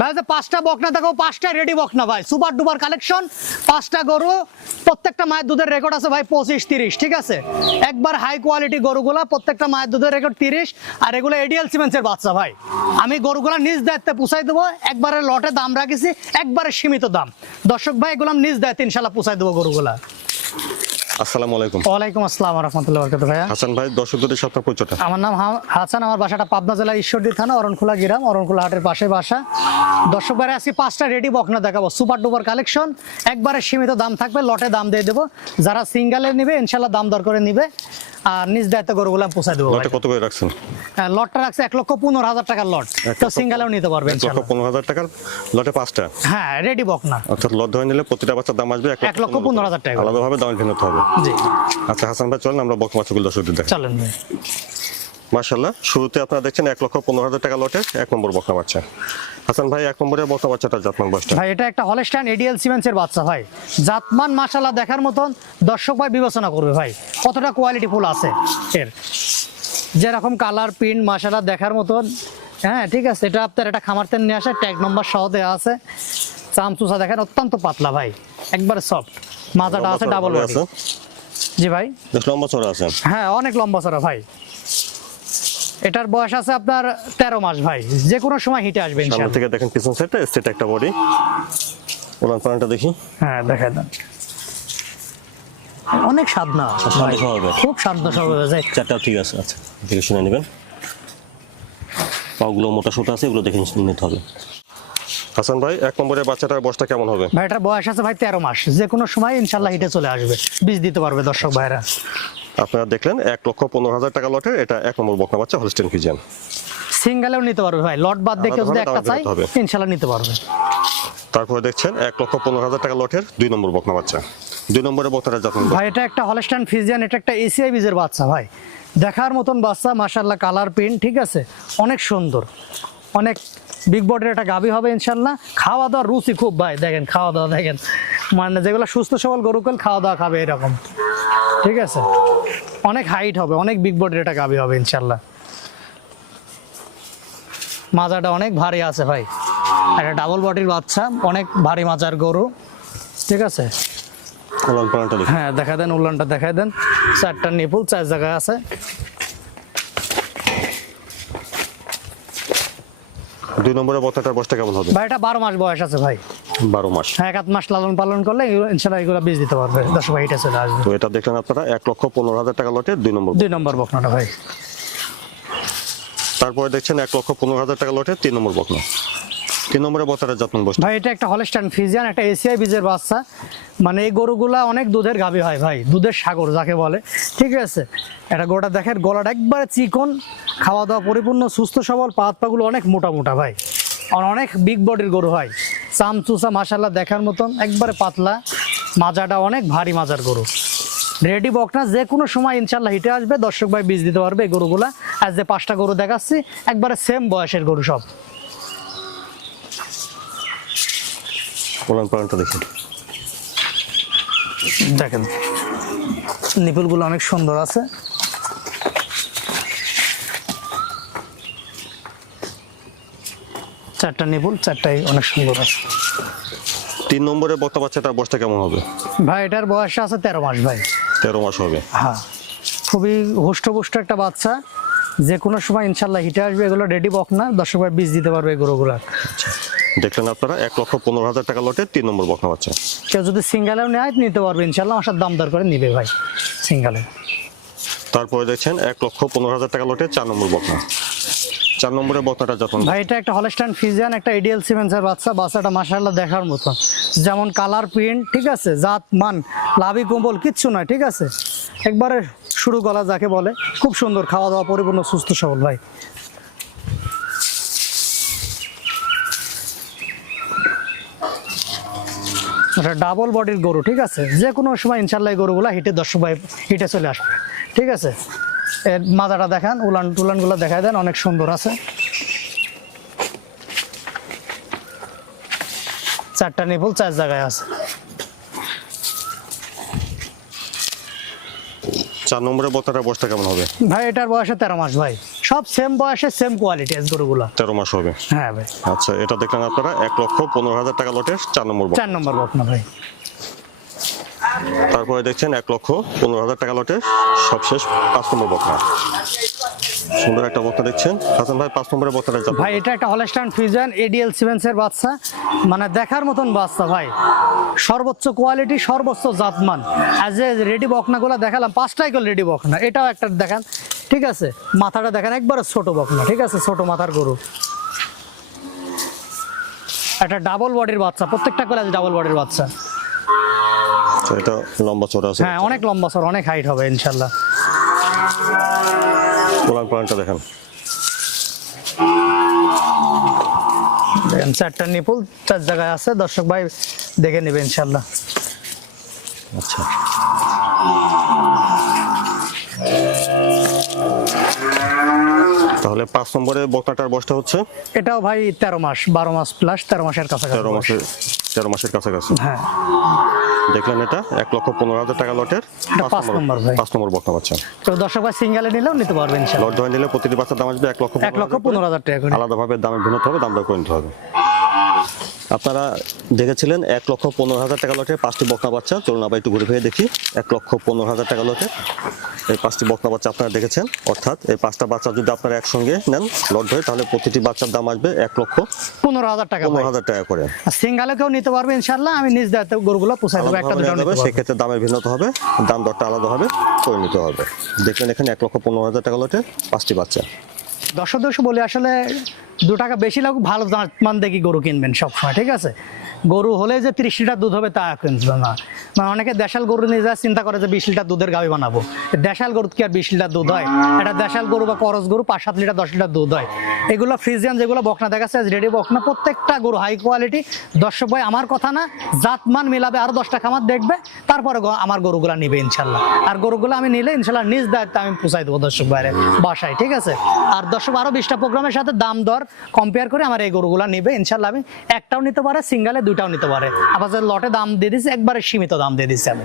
ভাই যে পাঁচটা বকনা, দেখো, পাঁচটা রেডি বকনা ভাই। সুপার ডুপার কালেকশন পাঁচটা গরু, প্রত্যেকটা মায়ের দুধের রেকর্ড আছে ভাই পঁচিশ, তিরিশ, ঠিক আছে? একবার হাই কোয়ালিটি গরুগুলা, প্রত্যেকটা মায়ের দুধের রেকর্ড তিরিশ, আর এগুলো এডিএল সিমেন্সের বাচ্চা ভাই। আমি গরুগুলা নিজ দায়িত্বে পুষাই দেবো, একবারে লটে দাম রাখিছি, একবারে সীমিত দাম। দর্শক ভাই, এগুলো নিজ দায়িত্বে ইনশাল্লাহ পুষাই দেবো গরুগুলা। আসসালামু আলাইকুম। ওয়ালাইকুম আসসালাম রহমতুল্লাহ বরকাত ভাইয়া। হাসান ভাই দর্শকদের সাথে পরিচয়টা। আমার নাম হাসান আমার বাসাটা পাবনা জেলা ঈশ্বরদী থানা অরণখোলা গ্রাম অরণখোলা হাটের পাশে বাসা। দর্শক বারে আজকে পাঁচটা রেডি বকনা দেখাবো। সুপার ডুপার কালেকশন একবারে সীমিত দাম থাকবে লটে দাম দিয়ে দেবো। যারা সিঙ্গেলে নিবে ইনশাল্লাহ দাম দর করে নিবে। আর নিজ দায়িত্ব গরুগুলো আমি পোষাই দেবো লটে কত করে রাখছেন? হ্যাঁ, লটটা রাখছে এক লক্ষ পনেরো হাজার টাকার লট। তো সিঙ্গেলেও নিতে পারবে এক লক্ষ পনেরো হাজার টাকার লটে পাঁচটা? হ্যাঁ রেডি বকনা অর্থাৎ লট ধরে নিলে প্রতিটা বাচ্চার দাম আসবে এক লক্ষ পনেরো হাজার টাকা। আলাদাভাবে দাম ভিন্নতে হবে। জি। আচ্ছা হাসান ভাই চলেন আমরা বক বাচ্চাগুলো দর্শকদের দেখ চলেন ভাই। মার্শাল্লাহ শুরুতে আপনারা দেখছেন এক লক্ষ পনেরো হাজার টাকা লটে এক নম্বর বকনা বাচ্চা। হাসান ভাই এক নম্বরে বকনা বাচ্চাটা জাতমান বয়সটা? ভাই এটা একটা হলস্টাইন এডিএল সিমেন্সের বাচ্চা ভাই। জাতমান মাশাল্লাহ দেখার মতন দর্শক ভাই বিবেচনা করবে ভাই। কতটা কোয়ালিটি ফুল আছে এর? যেরকম কালার প্রিন্ট মাশাল্লাহ দেখার মতন। হ্যাঁ ঠিক আছে এটা আপনার এটা খামার তেল নিয়ে আসে ট্যাগ নম্বর সহ দেওয়া আছে। চামচুসা দেখেন অত্যন্ত পাতলা ভাই। একবারে সফট মাথাটা আছে ডাবল চড়া জি ভাই। লম্বা চড়া আছে। হ্যাঁ অনেক লম্বা চড়া ভাই। এটার বয়স আছে আপনার তেরো মাস ভাই। যে কোনো সময় হিটে আসবে সামনে ইনশাআল্লাহ থেকে দেখেন পিছন সাইডটা স্টেট একটা বডি ওলান পালানটা দেখি। হ্যাঁ দেন অনেক সাধনা। খুব সাধনা স্বভাবে যায় চারটাও ঠিক আছে আচ্ছা। দেখে শুনে নেবেন। পাগুলো মোটা সোটা আছে এগুলো দেখে নিতে হবে। হাসান ভাই এক নম্বরের বাচ্চাটার বয়সটা কেমন হবে? ভাই এটার বয়স আছে ভাই তেরো মাস। যে কোনো সময় ইনশাল্লাহ হিটে চলে আসবে। বীজ দিতে পারবে দর্শক ভাইরা। আপনারা দেখলেন এক লক্ষ পনেরো হাজার টাকা লটে এটা এক নম্বর বকনা বাচ্চা হলস্টেন ফিজিয়ান সিঙ্গেলেও নিতে পারবে ভাই লট বাদ কেউ যদি একটা চাই। ইনশাল্লাহ নিতে পারবে। তারপরে দেখছেন এক লক্ষ পনেরো হাজার টাকা লটের দুই নম্বর বকনা বাচ্চা। দুই নম্বরের বকনাটা যত্ন ভাই এটা একটা হলস্টাইন ফিজিয়ান এটা একটা এসিআই বীজের বাচ্চা ভাই। দেখার মতন বাচ্চা মাশাল্লাহ কালার প্রিন্ট ঠিক আছে? অনেক সুন্দর। অনেক বিগ বডির একটা গাবি হবে ইনশাল্লাহ খাওয়া দাওয়ার রুচি খুব ভাই দেখেন খাওয়া দাওয়া দেখেন। মানে যেগুলো সুস্থ সবল গরুকল খাওয়া দাওয়া খাবে এরকম। ঠিক আছে? অনেক হাইট হবে অনেক বিগ বডির একটা গাবি হবে ইনশাল্লাহ মাজাটা অনেক ভারী আছে ভাই। একটা ডাবল বডির বাচ্চা অনেক ভারী মাজার গরু। ঠিক আছে? দেখি। হ্যাঁ দেখা দেন উল্লানটা দেখাই দেন। চারটা নিপুল চার জায়গায় আছে। দুই নম্বরে বস্তাটার বয়সটা কেমন হবে? ভাই এটা বারো মাস বয়স আছে ভাই। বারো মাস। হ্যাঁ এক আধ মাস লালন পালন করলে ইনশাআল্লাহ ইনশাল্লাহ এগুলো বীজ দিতে পারবে। দশ ভাই এটা চলে আসবে। তো এটা দেখলেন আপনারা এক লক্ষ পনেরো হাজার টাকা লটে দুই নম্বর দুই নম্বর বকনাটা ভাই। তারপরে দেখছেন এক লক্ষ পনেরো হাজার টাকা লটে তিন নম্বর বকনা। তিন নম্বরের বকনাটার যত্ন এটা একটা ফিজিয়ান একটা বীজের বাচ্চা। মানে এই গরুগুলা অনেক দুধের হয় ভাই, দুধের সাগর যাকে বলে। ঠিক আছে? দেখেন, গলাটা একবারে চিকন খাওয়া দাওয়া পরিপূর্ণ, সুস্থ, সবল পাত পাগুলো অনেক মোটা মোটা ভাই। অনেক বিগ বডির গরু হয়। চামচুসা মাসাল্লাহ দেখার মতন, একবারে পাতলা। মাজাটা অনেক ভারী মাজার গরু। রেডি বকনা যে কোনো সময় ইনশাল্লাহ হিটে আসবে, দর্শক ভাই বীজ দিতে পারবে এই গরুগুলা। আজ যে পাঁচটা গরু দেখাচ্ছি, একবারে সেম বয়সের গরু সব। ওলান পালানটা দেখি দেখেন নিপুলগুলো অনেক সুন্দর আছে। চারটা নিপুল চারটাই অনেক সুন্দর আছে। তিন নম্বরের বক্তা বাচ্চাটার বয়সটা কেমন হবে? ভাই এটার বয়স আছে তেরো মাস ভাই। তেরো মাস হবে। হ্যাঁ। খুবই হুষ্টপুষ্ট একটা বাচ্চা। যে কোনো সময় ইনশাল্লাহ হিটে আসবে এগুলো রেডি বক না ভাই বীজ দিতে পারবে গরুগুলা দেখলেন আপনারা এক লক্ষ পনেরো হাজার টাকা লটে তিন নম্বর বকনা বাচ্চা। কেউ যদি সিঙ্গেলেও নেয় নিতে পারবে ইনশাল্লাহ আমার দাম দর করে নিবে ভাই সিঙ্গেলে। তারপরে দেখছেন এক লক্ষ পনেরো হাজার টাকা লটে চার নম্বর বকনা। চার নম্বরের বকনাটা যত্ন ভাই এটা একটা হলস্টাইন ফিজিয়ান একটা এডিএল সিমেন্সের বাচ্চা বাচ্চাটা মাশাআল্লাহ দেখার মতো। যেমন কালার প্রিন্ট ঠিক আছে জাত মান লাভি কম্বল কিচ্ছু নয় ঠিক আছে। একবারে শুরু গলা যাকে বলে খুব সুন্দর খাওয়া দাওয়া পরিপূর্ণ সুস্থ সবল ভাই। এটা ডাবল বডির গরু ঠিক আছে? যে কোনো সময় ইনশাল্লাহ গরুগুলা হিটে দর্শক ভাই হিটে চলে আসবে ঠিক আছে? এর মাজাটা দেখান উলান টুলানগুলো দেখায় দেন অনেক সুন্দর আছে। চারটা নিপুল চার জায়গায় আছে। চার নম্বরের বকনাটার বয়সটা কেমন হবে? ভাই এটার বয়সে তেরো মাস ভাই। সব সেম বয়সে সেম কোয়ালিটি এস গরুগুলো। তেরো মাস হবে। হ্যাঁ ভাই। আচ্ছা এটা দেখলেন আপনারা এক লক্ষ পনেরো হাজার টাকা লটের চার নম্বর বকনা চার নম্বর বকনা ভাই। তারপরে দেখছেন এক লক্ষ পনেরো হাজার টাকা লটের সবশেষ পাঁচ নম্বর বকনা সুন্দর একটা বকনা দেখছেন। হাসান ভাই পাঁচ নম্বরের বকনাটা জাত ভাই এটা একটা হলস্টাইন ফিউজন এডিএল সিমেন্সের বাচ্চা। মানে দেখার মতন বাচ্চা ভাই। সর্বোচ্চ কোয়ালিটি সর্বোচ্চ জাতমান। এ রেডি বকনাগুলো দেখালাম। পাঁচটাই করে রেডি বকনা এটাও একটা দেখান। ঠিক আছে? মাথাটা দেখেন একবারে ছোট বকনা ঠিক আছে? ছোট মাথার গরু। একটা ডাবল বডির বাচ্চা প্রত্যেকটা করে আছে ডাবল বডির বাচ্চা। আচ্ছা, এটা লম্বা চড়া আছে। হ্যাঁ অনেক লম্বা সর অনেক হাইট হবে ইনশাল্লাহ কোরআন কোরআনটা দেখেন। দেখেন চারটা নিপুল চার জায়গায় আছে দর্শক ভাই দেখে নেবে ইনশাল্লাহ আচ্ছা। তাহলে পাঁচ নম্বরের বকনাটার বয়সটা হচ্ছে? এটাও ভাই তেরো মাস বারো মাস প্লাস তেরো মাসের কাছাকাছি তেরো মাসের তেরো মাসের কাছাকাছি। হ্যাঁ। দেখলেন এটা? এক লক্ষ পনেরো হাজার টাকা লটের পাঁচ নম্বর। পাঁচ নম্বর বকনা বাচ্চা। তো দর্শক ভাই সিঙ্গেলে নিলেও নিতে পারবেন লট ধরে নিলে প্রতিটি বাচ্চার দাম আসবে এক লক্ষ এক লক্ষ পনেরো হাজার টাকা আলাদাভাবে দামের ভিন্নতে হবে দামটা করে নিতে হবে। আপনারা দেখেছিলেন এক লক্ষ পনেরো হাজার টাকা লটের পাঁচটি বকনা বাচ্চা। চলুন আবার একটু ঘুরে ফিরে দেখি। এক লক্ষ পনেরো হাজার টাকা লটের এই পাঁচটি বকনা বাচ্চা আপনারা দেখেছেন। অর্থাৎ এই পাঁচটা বাচ্চা যদি আপনারা একসঙ্গে নেন লট ধরে তাহলে প্রতিটি বাচ্চার দাম আসবে এক লক্ষ পনেরো হাজার টাকা পনেরো হাজার টাকা করে। সিঙ্গালে কেউ নিতে পারবে ইনশাল্লাহ আমি নিজ দায়িত্ব গরুগুলো পোষাই দেবো একটা দুটো পারবে। সেক্ষেত্রে দামের ভিন্নতা হবে দাম দরটা আলাদা হবে করে নিতে হবে। দেখলেন এখানে এক লক্ষ পনেরো হাজার টাকা লটের পাঁচটি বাচ্চা। দর্শক দশ বলি, আসলে দু টাকা বেশি লাগুক, ভালো মান দেখি গরু কিনবেন সবসময়, ঠিক আছে? গরু হলে যে তিরিশ লিটার দুধ হবে তা কিনবে না। মানে অনেকে দেশাল গরু নিয়ে যায়, চিন্তা করে যে বিশ লিটার দুধের গাবি বানাবো। দেশাল গরু কি আর বিশ লিটার দুধ হয়? এটা দেশাল গরু বা করস গরু পাঁচ সাত লিটার, দশ লিটার দুধ হয়। এগুলো ফ্রিজিয়ান যেগুলো বকনা দেখাচ্ছে রেডি বকনা, প্রত্যেকটা গরু হাই কোয়ালিটি দর্শক ভাই, আমার কথা না, জাতমান মিলাবে, আরও দশটা খামার দেখবে, তারপরে আমার গরুগুলা নিবে ইনশাল্লাহ। আর গরুগুলো আমি নিলে ইনশাল্লাহ নিজ দায়িত্বে আমি পুষাই দেবো দর্শক বাইরে বাসায়, ঠিক আছে? আর দর্শক, আরও বিশটা প্রোগ্রামের সাথে দাম দর কম্পেয়ার করে আমার এই গরুগুলা নিবে, ইনশাল্লাহ আমি একটাও নিতে পারে সিঙ্গালে দুইটাও নিতে পারে। আবার লটে দাম দিয়ে দিচ্ছি একবারে সীমিত দাম দিয়ে দিচ্ছি আমি